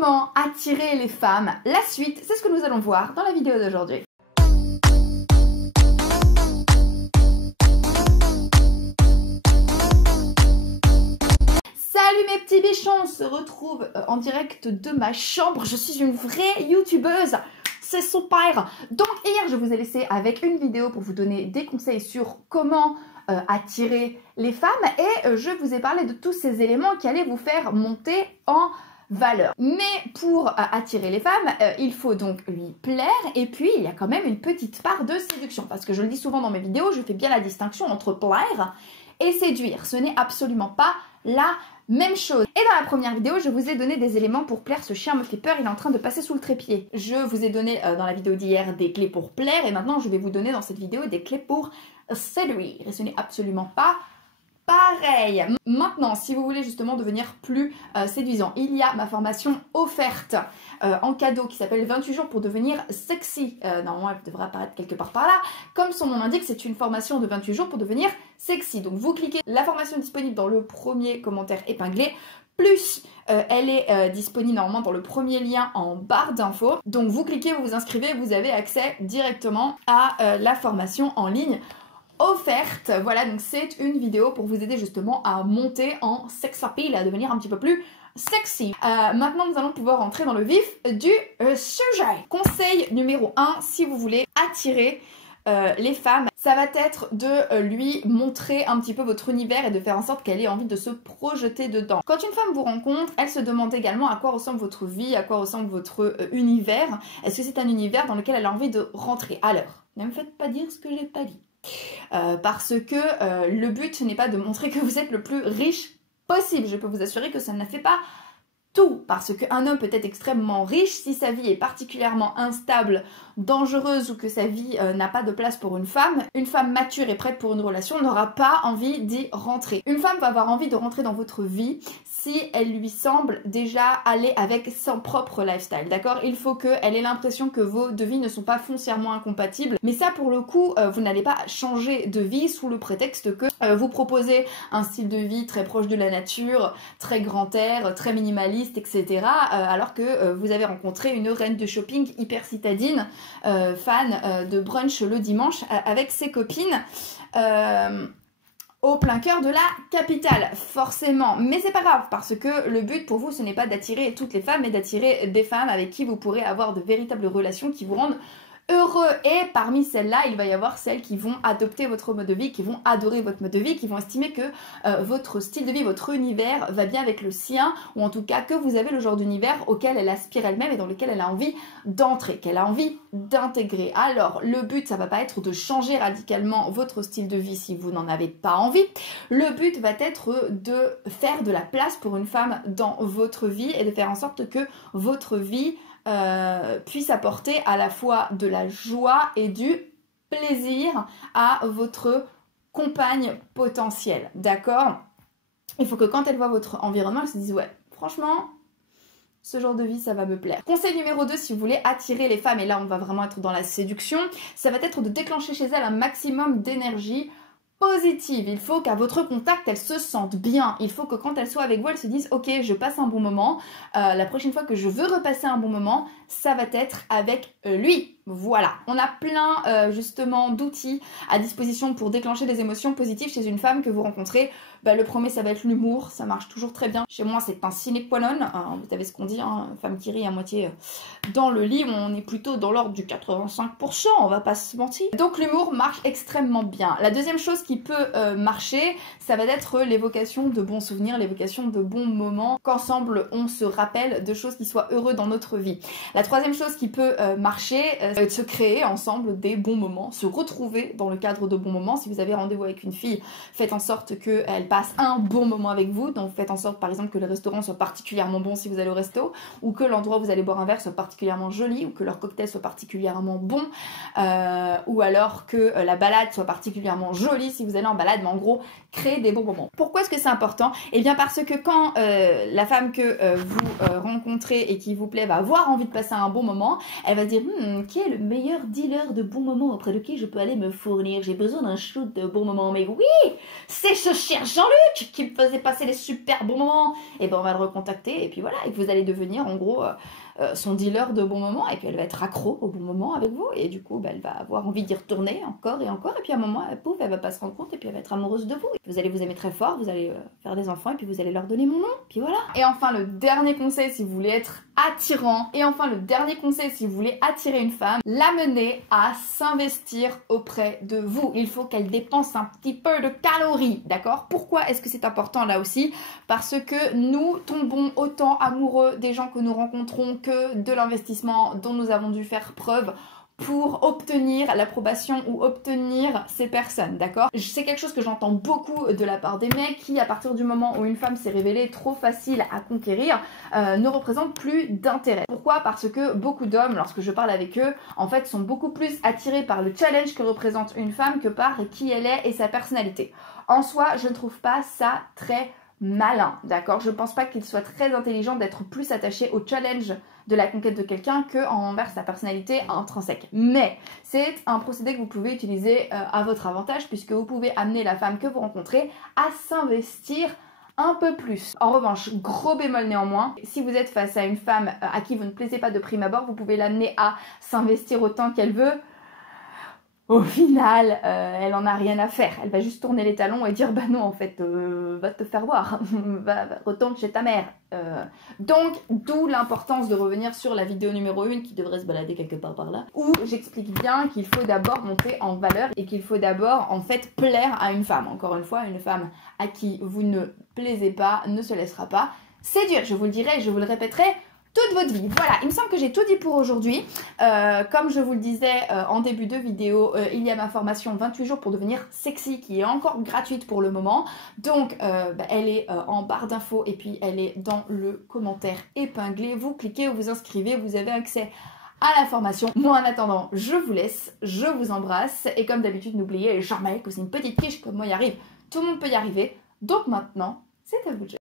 Comment attirer les femmes? La suite, c'est ce que nous allons voir dans la vidéo d'aujourd'hui. Salut mes petits bichons, on se retrouve en direct de ma chambre. Je suis une vraie youtubeuse, c'est super. Donc hier je vous ai laissé avec une vidéo pour vous donner des conseils sur comment attirer les femmes et je vous ai parlé de tous ces éléments qui allaient vous faire monter en valeur. Mais pour attirer les femmes, il faut donc lui plaire et puis il y a quand même une petite part de séduction parce que je le dis souvent dans mes vidéos, je fais bien la distinction entre plaire et séduire. Ce n'est absolument pas la même chose. Et dans la première vidéo, je vous ai donné des éléments pour plaire. Ce chien me fait peur, il est en train de passer sous le trépied. Je vous ai donné dans la vidéo d'hier des clés pour plaire et maintenant je vais vous donner dans cette vidéo des clés pour séduire. Et ce n'est absolument pas pareil. Maintenant, si vous voulez justement devenir plus séduisant, il y a ma formation offerte en cadeau qui s'appelle 28 jours pour devenir sexy. Normalement, elle devrait apparaître quelque part par là. Comme son nom l'indique, c'est une formation de 28 jours pour devenir sexy. Donc vous cliquez la formation disponible dans le premier commentaire épinglé. Plus, elle est disponible normalement dans le premier lien en barre d'infos. Donc vous cliquez, vous vous inscrivez, vous avez accès directement à la formation en ligne offerte. Voilà, donc c'est une vidéo pour vous aider justement à monter en sex appeal, à devenir un petit peu plus sexy. Maintenant, nous allons pouvoir entrer dans le vif du sujet. Conseil numéro 1, si vous voulez attirer les femmes, ça va être de lui montrer un petit peu votre univers et de faire en sorte qu'elle ait envie de se projeter dedans. Quand une femme vous rencontre, elle se demande également à quoi ressemble votre vie, à quoi ressemble votre univers. Est-ce que c'est un univers dans lequel elle a envie de rentrer? Alors, ne me faites pas dire ce que j'ai pas dit. Parce que le but n'est pas de montrer que vous êtes le plus riche possible. Je peux vous assurer que ça ne fait pas tout. Parce qu'un homme peut être extrêmement riche si sa vie est particulièrement instable, dangereuse ou que sa vie n'a pas de place pour une femme mature et prête pour une relation n'aura pas envie d'y rentrer. Une femme va avoir envie de rentrer dans votre vie si elle lui semble déjà aller avec son propre lifestyle, d'accord? Il faut qu'elle ait l'impression que vos deux vies ne sont pas foncièrement incompatibles, mais ça pour le coup, vous n'allez pas changer de vie sous le prétexte que vous proposez un style de vie très proche de la nature, très grand air, très minimaliste, etc. Alors que vous avez rencontré une reine de shopping hyper citadine, fan de brunch le dimanche avec ses copines. Au plein cœur de la capitale, forcément. Mais c'est pas grave, parce que le but pour vous, ce n'est pas d'attirer toutes les femmes, mais d'attirer des femmes avec qui vous pourrez avoir de véritables relations qui vous rendent heureux. Et parmi celles-là, il va y avoir celles qui vont adopter votre mode de vie, qui vont adorer votre mode de vie, qui vont estimer que votre style de vie, votre univers va bien avec le sien, ou en tout cas que vous avez le genre d'univers auquel elle aspire elle-même et dans lequel elle a envie d'entrer, qu'elle a envie d'intégrer. Alors, le but, ça va pas être de changer radicalement votre style de vie si vous n'en avez pas envie. Le but va être de faire de la place pour une femme dans votre vie et de faire en sorte que votre vie puisse apporter à la fois de la joie et du plaisir à votre compagne potentielle, d'accord? Il faut que quand elle voit votre environnement, elle se dise ouais, franchement, ce genre de vie, ça va me plaire. Conseil numéro 2, si vous voulez attirer les femmes, et là on va vraiment être dans la séduction, ça va être de déclencher chez elles un maximum d'énergie positive. Il faut qu'à votre contact, elle se sente bien. Il faut que quand elle soit avec vous, elle se dise ok, je passe un bon moment. La prochaine fois que je veux repasser un bon moment, ça va être avec lui. Voilà, on a plein justement d'outils à disposition pour déclencher des émotions positives chez une femme que vous rencontrez. Le premier, ça va être l'humour, ça marche toujours très bien. Chez moi, c'est un sine qua non. Vous savez ce qu'on dit, hein, femme qui rit à moitié dans le lit, on est plutôt dans l'ordre du 85%, on va pas se mentir. Donc l'humour marche extrêmement bien. La deuxième chose qui peut marcher, ça va être l'évocation de bons souvenirs, l'évocation de bons moments, qu'ensemble on se rappelle de choses qui soient heureuses dans notre vie. La troisième chose qui peut marcher, c'est de se créer ensemble des bons moments, se retrouver dans le cadre de bons moments. Si vous avez rendez-vous avec une fille, faites en sorte qu'elle passe un bon moment avec vous. Donc faites en sorte par exemple que le restaurant soit particulièrement bon si vous allez au resto, ou que l'endroit où vous allez boire un verre soit particulièrement joli, ou que leur cocktail soit particulièrement bon, ou alors que la balade soit particulièrement jolie si vous allez en balade, mais en gros créer des bons moments. Pourquoi est-ce que c'est important? Eh bien parce que quand la femme que vous rencontrez et qui vous plaît va avoir envie de passer un bon moment, elle va se dire qui qui est le meilleur dealer de bons moments auprès de qui je peux aller me fournir? J'ai besoin d'un shoot de bons moments. Mais oui, c'est ce cher Jean-Luc qui me faisait passer les super bons moments. Et ben on va le recontacter et puis voilà, et vous allez devenir en gros son dealer de bons moments et puis elle va être accro au bon moment avec vous et du coup bah, elle va avoir envie d'y retourner encore et puis à un moment pouf, elle va pas se rendre compte et puis elle va être amoureuse de vous. Vous allez vous aimer très fort, vous allez faire des enfants et puis vous allez leur donner mon nom, puis voilà. Et enfin le dernier conseil si vous voulez être attirant, et enfin le dernier conseil si vous voulez attirer une femme, l'amener à s'investir auprès de vous. Il faut qu'elle dépense un petit peu de calories, d'accord? Pourquoi est-ce que c'est important là aussi? Parce que nous tombons autant amoureux des gens que nous rencontrons que de l'investissement dont nous avons dû faire preuve pour obtenir l'approbation ou obtenir ces personnes, d'accord? C'est quelque chose que j'entends beaucoup de la part des mecs qui, à partir du moment où une femme s'est révélée trop facile à conquérir, ne représente plus d'intérêt. Pourquoi? Parce que beaucoup d'hommes, lorsque je parle avec eux, en fait, sont beaucoup plus attirés par le challenge que représente une femme que par qui elle est et sa personnalité. En soi, je ne trouve pas ça très malin, d'accord? Je ne pense pas qu'il soit très intelligent d'être plus attaché au challenge de la conquête de quelqu'un qu'envers sa personnalité intrinsèque. Mais c'est un procédé que vous pouvez utiliser à votre avantage puisque vous pouvez amener la femme que vous rencontrez à s'investir un peu plus. En revanche, gros bémol néanmoins, si vous êtes face à une femme à qui vous ne plaisez pas de prime abord, vous pouvez l'amener à s'investir autant qu'elle veut. Au final, elle en a rien à faire. Elle va juste tourner les talons et dire bah non en fait, va te faire voir, retourne chez ta mère. Donc, d'où l'importance de revenir sur la vidéo numéro 1 qui devrait se balader quelque part par là, où j'explique bien qu'il faut d'abord monter en valeur et qu'il faut d'abord en fait plaire à une femme. Encore une fois, une femme à qui vous ne plaisez pas ne se laissera pas séduire. Je vous le dirai et je vous le répéterai toute votre vie. Voilà, il me semble que j'ai tout dit pour aujourd'hui. Comme je vous le disais en début de vidéo, il y a ma formation 28 jours pour devenir sexy qui est encore gratuite pour le moment. Donc, elle est en barre d'infos et puis elle est dans le commentaire épinglé. Vous cliquez, vous inscrivez, vous avez accès à la formation. Moi, en attendant, je vous laisse, je vous embrasse. Et comme d'habitude, n'oubliez jamais que c'est une petite quiche, comme moi y arrive. Tout le monde peut y arriver. Donc maintenant, c'est à vous de jouer.